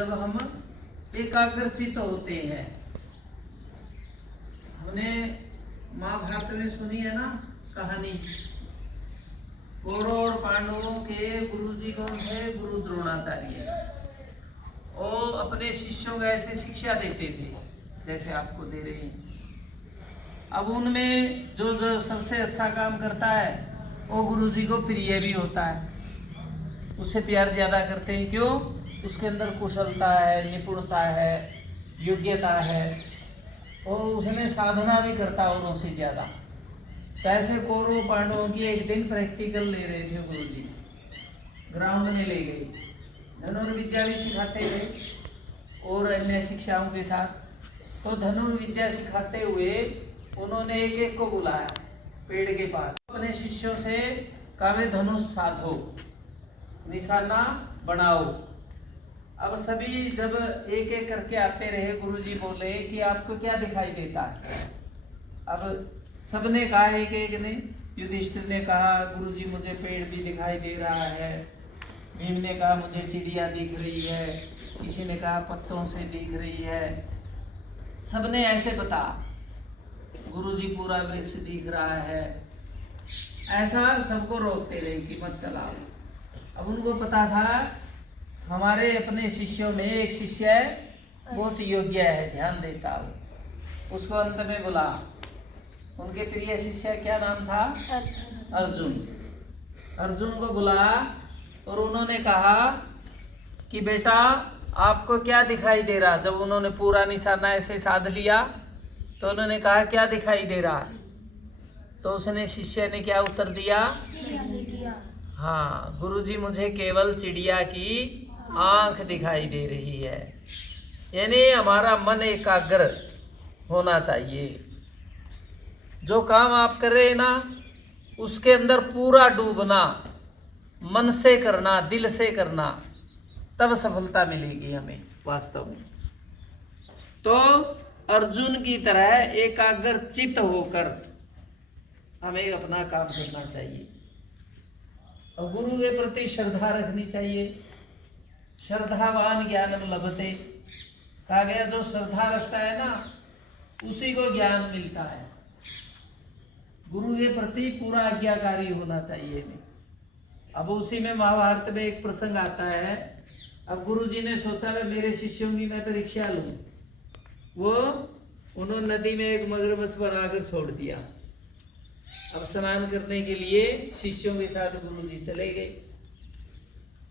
जब हम एकाग्रचित होते हैं। हमने महाभारत में सुनी है ना कहानी, कौरव और पांडवों के गुरुजी कौन थे? गुरु द्रोणाचार्य। वो अपने शिष्यों को ऐसे शिक्षा देते थे जैसे आपको दे रहे हैं। अब उनमें जो जो सबसे अच्छा काम करता है वो गुरुजी को प्रिय भी होता है, उससे प्यार ज्यादा करते हैं। क्यों? उसके अंदर कुशलता है, निपुणता है, योग्यता है, और उसने साधना भी करता है औरों से ज्यादा। कैसे कौरव पांडवों की एक दिन प्रैक्टिकल ले रहे थे गुरुजी, ग्राउंड में ले गए, धनुर्विद्या भी सिखाते थे और अन्य शिक्षाओं के साथ। तो धनुर्विद्या सिखाते हुए उन्होंने एक एक को बुलाया पेड़ के पास, अपने शिष्यों से कहा वे धनुष साधो, निशाना बनाओ। अब सभी जब एक एक करके आते रहे, गुरुजी बोले कि आपको क्या दिखाई देता है? अब सबने कहा एक एक ने। युधिष्ठिर ने कहा गुरुजी मुझे पेड़ भी दिखाई दे रहा है, भीम ने कहा मुझे चिड़िया दिख रही है, किसी ने कहा पत्तों से दिख रही है। सबने ऐसे बता, गुरुजी पूरा वृक्ष दिख रहा है, ऐसा सबको रोकते रहे कि मत चलाओ। अब उनको पता था हमारे अपने शिष्यों में एक शिष्य है बहुत योग्य है, ध्यान देता हो, उसको अंत में बुला। उनके प्रिय शिष्य क्या नाम था? अर्जुन। अर्जुन को बुला और उन्होंने कहा कि बेटा आपको क्या दिखाई दे रहा? जब उन्होंने पूरा निशाना ऐसे साध लिया तो उन्होंने कहा क्या दिखाई दे रहा? तो उसने शिष्य ने क्या उत्तर दिया? हाँ गुरुजी मुझे केवल चिड़िया की आंख दिखाई दे रही है। यानी हमारा मन एकाग्र होना चाहिए। जो काम आप कर रहे हैं ना उसके अंदर पूरा डूबना, मन से करना, दिल से करना, तब सफलता मिलेगी हमें वास्तव में। तो अर्जुन की तरह एकाग्रचित होकर हमें अपना काम करना चाहिए और गुरु के प्रति श्रद्धा रखनी चाहिए। श्रद्धावान ज्ञानम लभते, कहा गया जो श्रद्धा रखता है ना उसी को ज्ञान मिलता है। गुरु के प्रति पूरा आज्ञाकारी होना चाहिए हमें। अब उसी में महाभारत में एक प्रसंग आता है। अब गुरुजी ने सोचा मैं मेरे शिष्यों की मैं परीक्षा लूं। वो उन्होंने नदी में एक मगरमच्छ बनाकर छोड़ दिया। अब स्नान करने के लिए शिष्यों के साथ गुरुजी चले गए।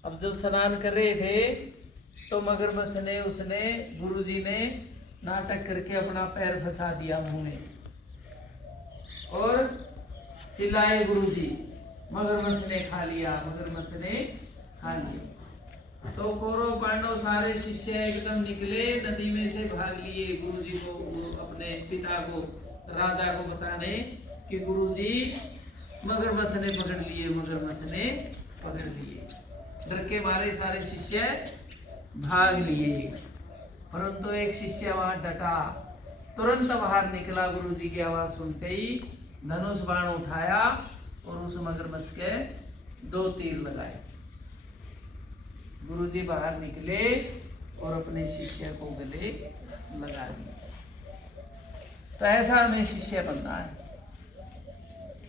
अब जब स्नान कर रहे थे तो मगरमच्छ ने उसने गुरुजी ने नाटक करके अपना पैर फंसा दिया मुंह में और चिल्लाए गुरुजी, मगरमच्छ ने खा लिया, मगरमच्छ ने खा लिया। तो कौरव पांडव सारे शिष्य एकदम निकले, नदी में से भाग लिए गुरुजी को, अपने पिता को, राजा को बताने कि गुरुजी मगरमच्छ ने पकड़ लिए, मगरमच्छ ने पकड़ लिए। डर के मारे सारे शिष्य भाग लिए, परंतु एक शिष्य वहां डटा, तुरंत बाहर निकला। गुरुजी की आवाज सुनते ही धनुष बाण उठाया और उस मगरमच्छ के 2 तीर लगाए। गुरुजी बाहर निकले और अपने शिष्य को गले लगा दिया। तो ऐसा हमें शिष्य बनना है,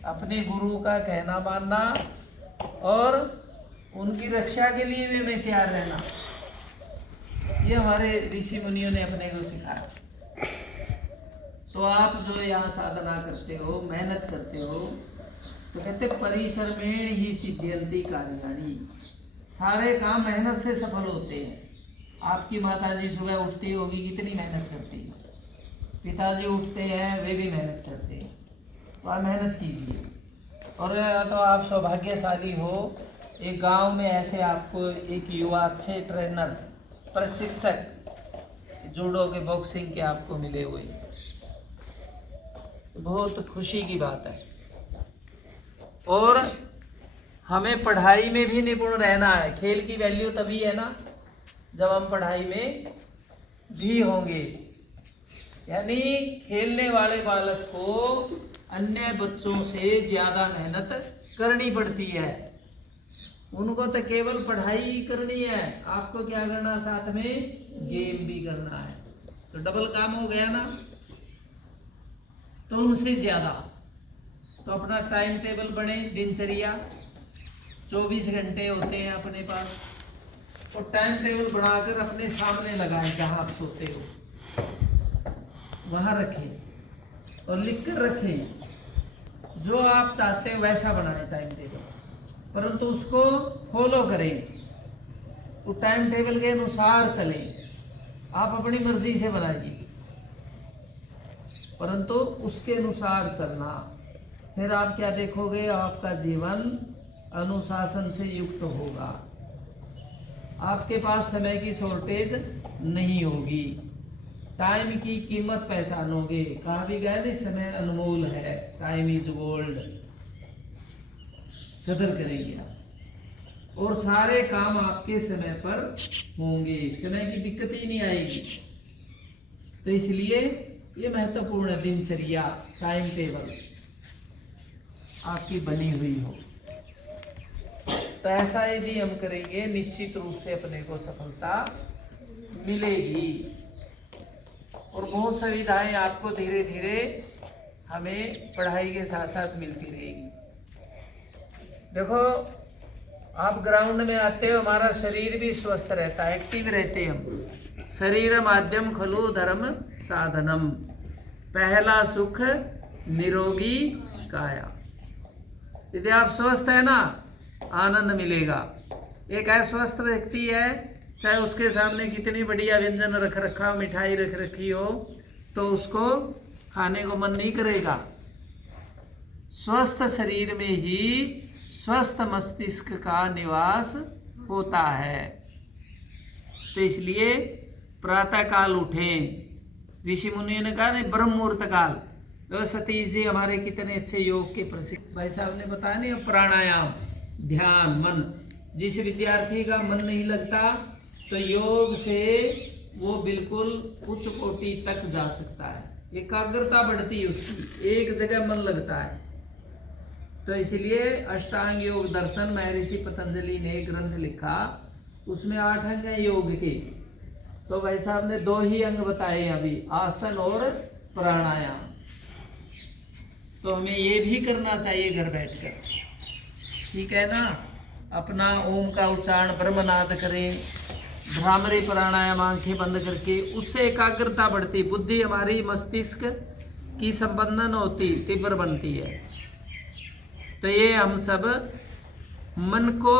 अपने गुरु का कहना मानना और उनकी रक्षा के लिए भी हमें तैयार रहना। ये हमारे ऋषि मुनियों ने अपने को सिखाया। तो आप जो यहाँ साधना करते हो, मेहनत करते हो, तो कहते परिश्रमेण ही सिद्ध्यन्ति कार्याणि, सारे काम मेहनत से सफल होते हैं। आपकी माताजी सुबह उठती होगी, कितनी मेहनत करती है, पिताजी उठते हैं वे भी मेहनत करते हैं। तो आप मेहनत कीजिए। और तो आप सौभाग्यशाली हो, एक गांव में ऐसे आपको एक युवा अच्छे ट्रेनर, प्रशिक्षक, जूडो के, बॉक्सिंग के आपको मिले हुए, बहुत खुशी की बात है। और हमें पढ़ाई में भी निपुण रहना है। खेल की वैल्यू तभी है ना जब हम पढ़ाई में भी होंगे। यानी खेलने वाले बालक को अन्य बच्चों से ज्यादा मेहनत करनी पड़ती है। उनको तो केवल पढ़ाई ही करनी है, आपको क्या करना, साथ में गेम भी करना है, तो डबल काम हो गया ना। तो उनसे ज्यादा तो अपना टाइम टेबल बने, दिनचर्या 24 घंटे होते हैं अपने पास, और टाइम टेबल बनाकर अपने सामने लगाएं, जहां आप सोते हो वहां रखें और लिख कर रखें। जो आप चाहते हो वैसा बनाएं टाइम टेबल, परंतु उसको फॉलो करें, वो टाइम टेबल के अनुसार चलें। आप अपनी मर्जी से बनाइए, परंतु उसके अनुसार चलना। फिर आप क्या देखोगे, आपका जीवन अनुशासन से युक्त होगा, आपके पास समय की शॉर्टेज नहीं होगी, टाइम की कीमत पहचानोगे। कहा भी गया नहीं, समय अनमोल है, टाइम इज गोल्ड, कदर करेंगे आप, और सारे काम आपके समय पर होंगे, समय की दिक्कत ही नहीं आएगी। तो इसलिए ये महत्वपूर्ण दिनचर्या, टाइम टेबल आपकी बनी हुई हो। तो ऐसा यदि हम करेंगे, निश्चित रूप से अपने को सफलता मिलेगी, और बहुत सुविधाएं आपको धीरे धीरे हमें पढ़ाई के साथ साथ मिलती रहेगी। देखो, आप ग्राउंड में आते हो, हमारा शरीर भी स्वस्थ रहता है, एक्टिव रहते हैं हम। शरीर माध्यम खलु धर्म साधनम, पहला सुख निरोगी काया। यदि आप स्वस्थ है ना, आनंद मिलेगा। एक अस्वस्थ व्यक्ति है, चाहे उसके सामने कितनी बढ़िया व्यंजन रख रखा, मिठाई रख रखी हो, तो उसको खाने को मन नहीं करेगा। स्वस्थ शरीर में ही स्वस्थ मस्तिष्क का निवास होता है। तो इसलिए प्रातः काल उठें। ऋषि मुनियों ने कहा नहीं, ब्रह्म मुहूर्त काल। तो सतीश जी हमारे कितने अच्छे योग के प्रसिद्ध भाई साहब ने बताया नहीं, प्राणायाम, ध्यान, मन। जिस विद्यार्थी का मन नहीं लगता, तो योग से वो बिल्कुल उच्च कोटि तक जा सकता है, एकाग्रता बढ़ती है उसकी, एक जगह मन लगता है। तो इसलिए अष्टांग योग दर्शन महर्षि पतंजलि ने एक ग्रंथ लिखा, उसमें 8 अंग है योग के। तो भाई साहब ने 2 ही अंग बताए अभी, आसन और प्राणायाम। तो हमें ये भी करना चाहिए घर बैठकर, ठीक है ना। अपना ओम का उच्चारण ब्रह्मनाद करें, भ्रामरी प्राणायाम आंखें बंद करके, उससे एकाग्रता बढ़ती, बुद्धि हमारी मस्तिष्क की संबंधन होती, तीव्र बनती है। तो ये हम सब मन को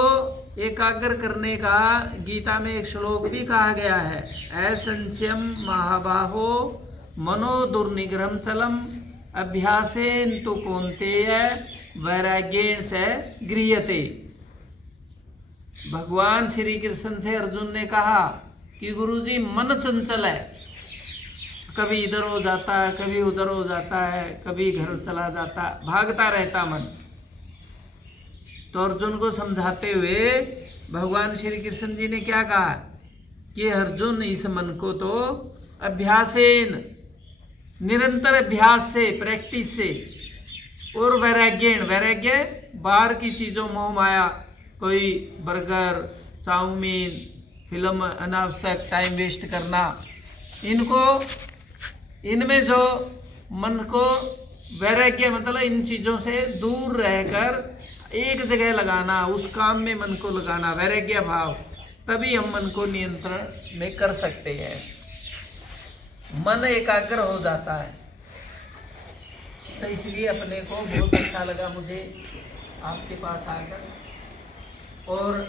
एकाग्र करने का, गीता में एक श्लोक भी कहा गया है, असंच्यम महाबाहो मनो दुर्निग्रहम चलम अभ्यासेन तु कौन्तेय वैराग्येण च गृह्यते। भगवान श्री कृष्ण से अर्जुन ने कहा कि गुरुजी मन चंचल है, कभी इधर हो जाता है, कभी उधर हो जाता है, कभी घर चला जाता, भागता रहता मन। तो अर्जुन को समझाते हुए भगवान श्री कृष्ण जी ने क्या कहा कि अर्जुन, इस मन को तो अभ्यासेन, निरंतर अभ्यास से, प्रैक्टिस से, और वैराग्येण, वैराग्य बाहर की चीज़ों, मोह माया, कोई बर्गर, चाउमीन, फिल्म, अनावश्यक टाइम वेस्ट करना, इनको, इनमें जो मन को वैराग्य मतलब इन चीज़ों से दूर रहकर एक जगह लगाना, उस काम में मन को लगाना, वैराग्य भाव, तभी हम मन को नियंत्रण में कर सकते हैं। मन एकाग्र हो जाता है। तो इसलिए अपने को बहुत अच्छा लगा मुझे आपके पास आकर, और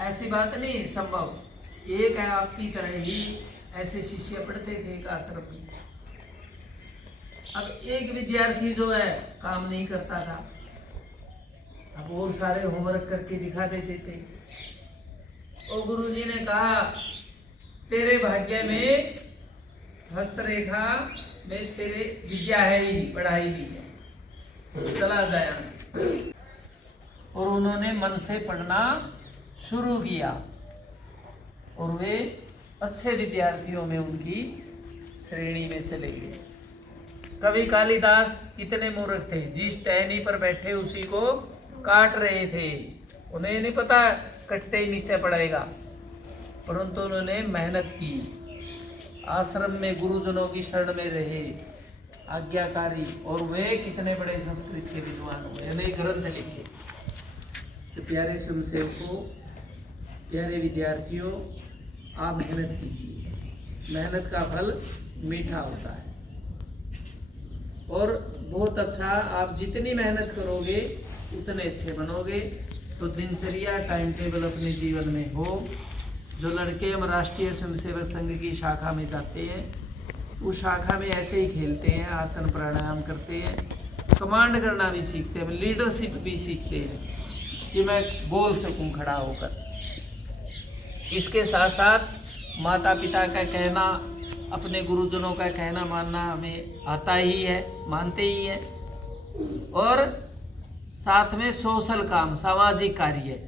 ऐसी बात नहीं, संभव एक है आपकी तरह ही ऐसे शिष्य पढ़ते थे एक आश्रम में। अब एक विद्यार्थी जो है काम नहीं करता था, अब और सारे होमवर्क करके दिखा देते थे। और गुरुजी ने कहा, तेरे भाग्य में हस्तरेखा में तेरे विद्या है ही, पढ़ाई भी है, चला जाए यहाँ से। और उन्होंने मन से पढ़ना शुरू किया, और वे अच्छे विद्यार्थियों में उनकी श्रेणी में चले गए। कवि कालिदास कितने मूर्ख थे, जिस टहनी पर बैठे उसी को काट रहे थे। उन्हें नहीं पता कटते ही नीचे पड़ेगा, परंतु उन्होंने मेहनत की, आश्रम में गुरुजनों की शरण में रहे, आज्ञाकारी, और वे कितने बड़े संस्कृत के विद्वान हुए, अनेक ग्रंथ लिखे। तो प्यारे स्वयंसेवकों, प्यारे विद्यार्थियों, आप मेहनत कीजिए, मेहनत का फल मीठा होता है। और बहुत अच्छा, आप जितनी मेहनत करोगे उतने अच्छे बनोगे। तो दिनचर्या टाइम टेबल अपने जीवन में हो। जो लड़के हम राष्ट्रीय स्वयंसेवक संघ की शाखा में जाते हैं, उस शाखा में ऐसे ही खेलते हैं, आसन प्राणायाम करते हैं, कमांड करना भी सीखते हैं, लीडरशिप भी सीखते हैं कि मैं बोल सकूं खड़ा होकर। इसके साथ साथ माता पिता का कहना, अपने गुरुजनों का कहना मानना हमें आता ही है, मानते ही हैं। और साथ में सोशल काम, सामाजिक कार्य,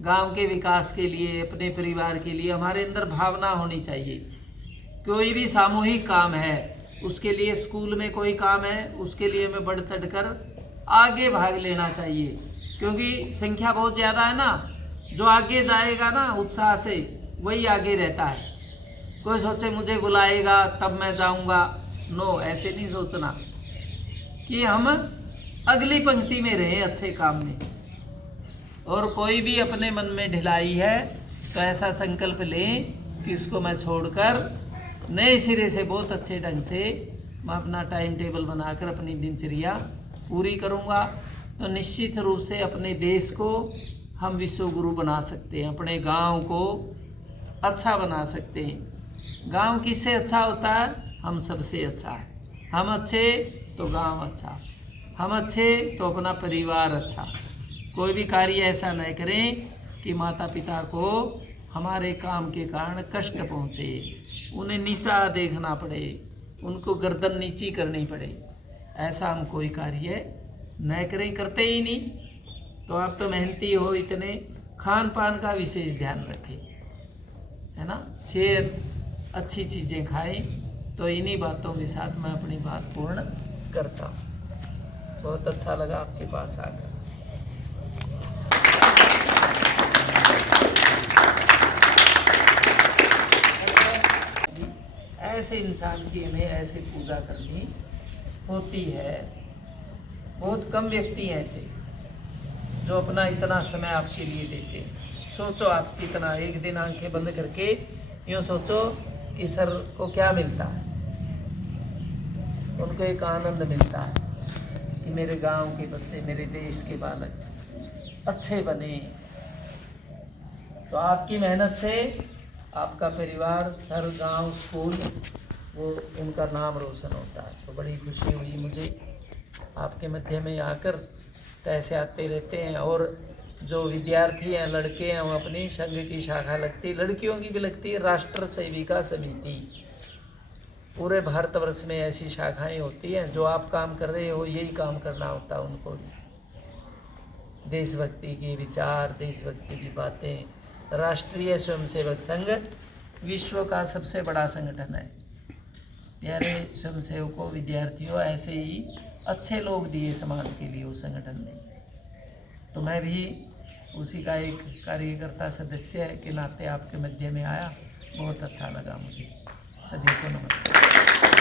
गांव के विकास के लिए, अपने परिवार के लिए हमारे अंदर भावना होनी चाहिए। कोई भी सामूहिक काम है, उसके लिए स्कूल में कोई काम है, उसके लिए हमें बढ़ चढ़कर आगे भाग लेना चाहिए, क्योंकि संख्या बहुत ज़्यादा है ना। जो आगे जाएगा ना उत्साह से, वही आगे रहता है। कोई सोचे मुझे बुलाएगा तब मैं जाऊंगा, नो, ऐसे नहीं सोचना कि हम अगली पंक्ति में रहें अच्छे काम में। और कोई भी अपने मन में ढिलाई है तो ऐसा संकल्प लें कि इसको मैं छोड़कर नए सिरे से बहुत अच्छे ढंग से मैं अपना टाइम टेबल बनाकर अपनी दिनचर्या पूरी करूंगा। तो निश्चित रूप से अपने देश को हम विश्व गुरु बना सकते हैं, अपने गांव को अच्छा बना सकते हैं। गांव किससे अच्छा होता है? हम सबसे अच्छा है। हम अच्छे तो गांव अच्छा, हम अच्छे तो अपना परिवार अच्छा। कोई भी कार्य ऐसा न करें कि माता पिता को हमारे काम के कारण कष्ट पहुँचे, उन्हें नीचा देखना पड़े, उनको गर्दन नीची करनी पड़े। ऐसा हम कोई कार्य न करें, करते ही नहीं। तो आप तो मेहनती हो इतने, खान पान का विशेष ध्यान रखें, है ना। सेहत अच्छी चीज़ें खाएं। तो इन्हीं बातों के साथ मैं अपनी बात पूर्ण करता हूँ। बहुत अच्छा लगा आपके पास आकर। ऐसे इंसान की हमें ऐसे पूजा करनी होती है। बहुत कम व्यक्ति हैं ऐसे जो अपना इतना समय आपके लिए देते हैं। सोचो आप कितना, एक दिन आंखें बंद करके यूँ सोचो कि सर को क्या मिलता है। उनको एक आनंद मिलता है कि मेरे गांव के बच्चे, मेरे देश के बालक अच्छे बने। तो आपकी मेहनत से आपका परिवार, सर, गांव, स्कूल, वो उनका नाम रोशन होता है। तो बड़ी खुशी हुई मुझे आपके मध्य में आकर। तो ऐसे आते रहते हैं। और जो विद्यार्थी हैं, लड़के हैं, वो अपनी संघ की शाखा लगती, लड़कियों की भी लगती है राष्ट्र सेविका समिति। पूरे भारतवर्ष में ऐसी शाखाएं होती हैं। जो आप काम कर रहे हो यही काम करना होता है उनको भी। देशभक्ति के विचार, देशभक्ति की बातें। राष्ट्रीय स्वयंसेवक संघ विश्व का सबसे बड़ा संगठन है। प्यारे स्वयंसेवकों, विद्यार्थियों, ऐसे ही अच्छे लोग दिए समाज के लिए उस संगठन ने। तो मैं भी उसी का एक कार्यकर्ता सदस्य के नाते आपके मध्य में आया। बहुत अच्छा लगा मुझे। सभी को नमस्कार।